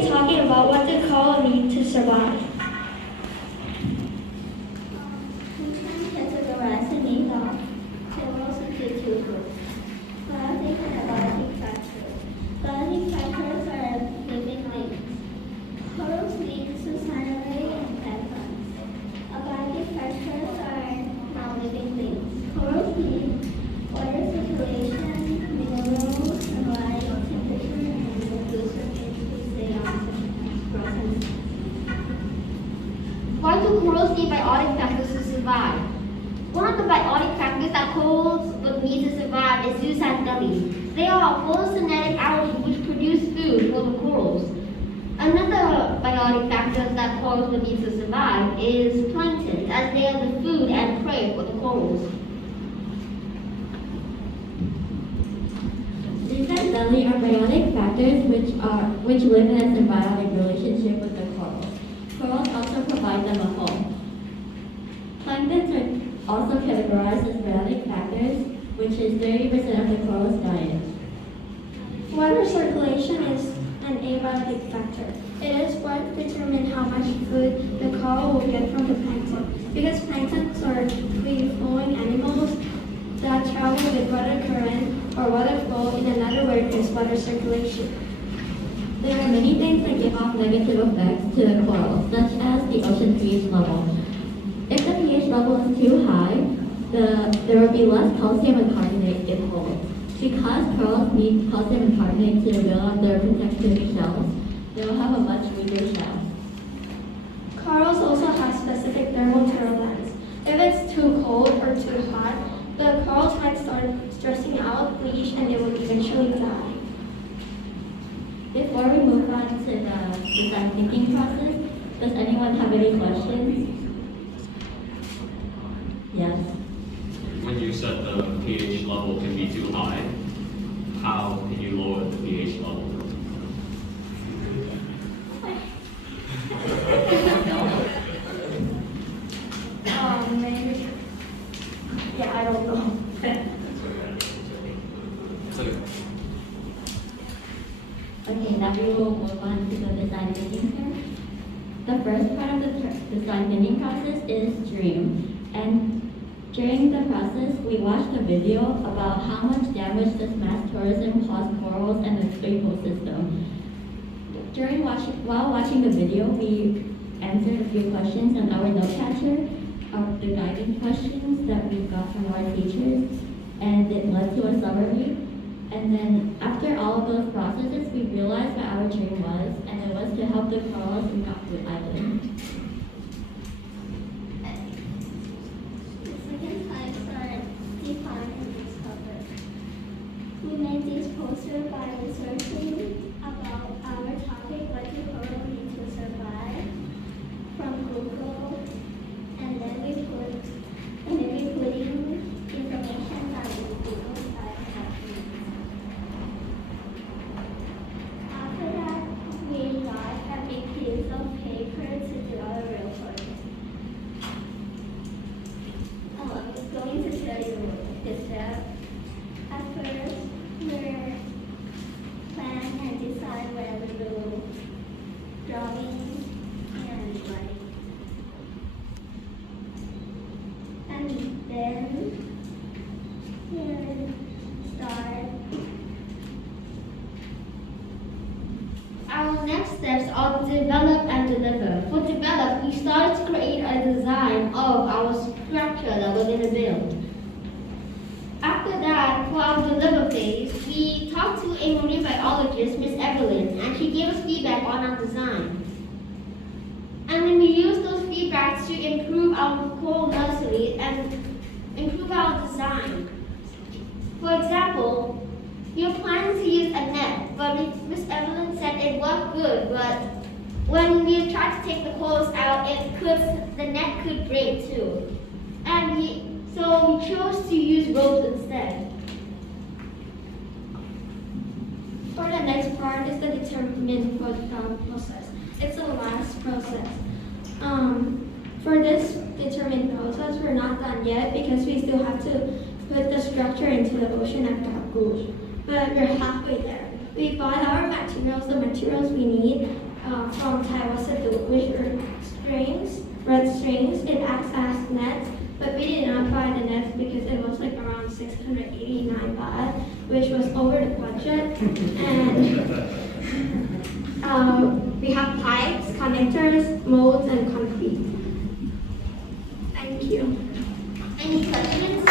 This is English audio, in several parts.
is talking about what the coral need to survive. We can categorize the needs of corals into two groups: biotic and abiotic factors. Biotic factors are living things. Corals need sustainability and plankton. Abiotic factors are non-living things. Corals need water circulation, minerals, and light, temperature, and good surface to stay on surface. Why do corals need biotic factors to survive? One of the biotic factors that corals would need to survive is zooxanthellae. They are photosynthetic algae which produce food for the corals. Another biotic factor that corals would need to survive is plankton, as they are the food and prey for the corals. Zooxanthellae are biotic factors which live in a symbiotic relationship with the corals. Corals also provide them a home. Planktons are also categorized as biotic factors, which is 30% of the coral's diet. Water circulation is an abiotic factor. It is what determines how much food the coral will get from the plankton. Because planktons are free-flowing animals that travel with water current or water flow. In another word is water circulation. There are many things that give off negative effects to the corals, such as the ocean pH level. If the pH level is too high, there will be less calcium and carbonate in holes. Because corals need calcium and carbonate to build up their protective shells, they will have a much weaker shell. Corals also have specific thermal tolerance. If it's too cold or too hot, the corals might start stressing out, bleach, and they will eventually die. Before we move on to the design thinking process, does anyone have any questions? Yes. When you said the pH level can be too high, how can you lower the pH level? Maybe. Yeah, I don't know. Okay, now we will move on to the design thinking part. The first part of the design thinking process is dream. And during the process, we watched a video about how much damage does mass tourism cause corals and its ecosystem. While watching the video, we answered a few questions on our note catcher of the guiding questions that we got from our teachers, and it led to a summary. And then after all of those processes, we realized what our dream was, and it was to help the corals in Gaput Island. The second types are define and discover. We made this poster by researching about our topic, what do corals need to survive, from Google, and then we put in information that we Google by happening. After that, we got a big piece of paper to do our real work. I'm going to tell you the steps. At first, we're plan and decide where we will drawing and writing. And then we'll start. Our next steps are to develop and deliver. For develop, we started to create a design of our structure that we're going to build. After that, for our deliver phase, we talked to a marine biologist, Miss Evelyn, and she gave us feedback on our design. And then we used those feedbacks to improve our coral nursery and improve our design. For example, we were planning to use a net, but Miss Evelyn said it worked good, but when we tried to take the corals out, the net could break too. So we chose to use ropes instead. For the next part is the determine process. It's the last process. For this determined process, we're not done yet because we still have to put the structure into the ocean at Gaput. But we're halfway there. We bought our materials, the materials we need, strings, it acts as nets, but we did not buy the nets because it was like around 689 baht, which was over the budget. And we have pipes, connectors, molds, and concrete. Thank you. Any questions?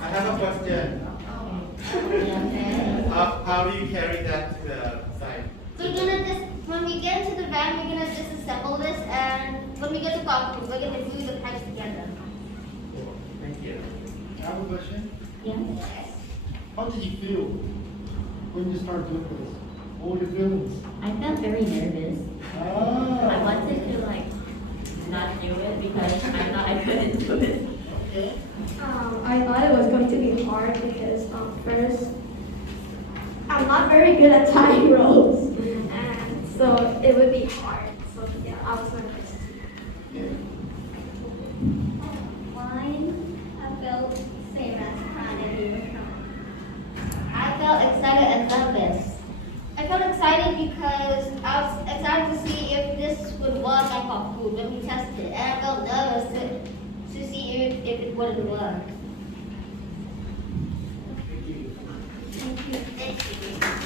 I have a question. How do you carry that to the site? We're gonna just, when we get into the van, we're gonna disassemble this, and when we get to concrete, we're gonna glue the pipes together. Cool. Thank you. I have a question. Yeah. How did you feel when you started doing this? What were your feelings? I felt very nervous. Ah. I wanted to like not do it because I thought I couldn't do it. Okay. I thought it was going to be hard because first, I'm not very good at tying ropes, and so it would be hard. So yeah, I was nervous. Mine, I felt same as Khan and you were I felt excited and nervous. I felt excited because I was excited to see if this would work like our food when we tested it. And I felt nervous to see if it wouldn't work. Thank you. Thank you.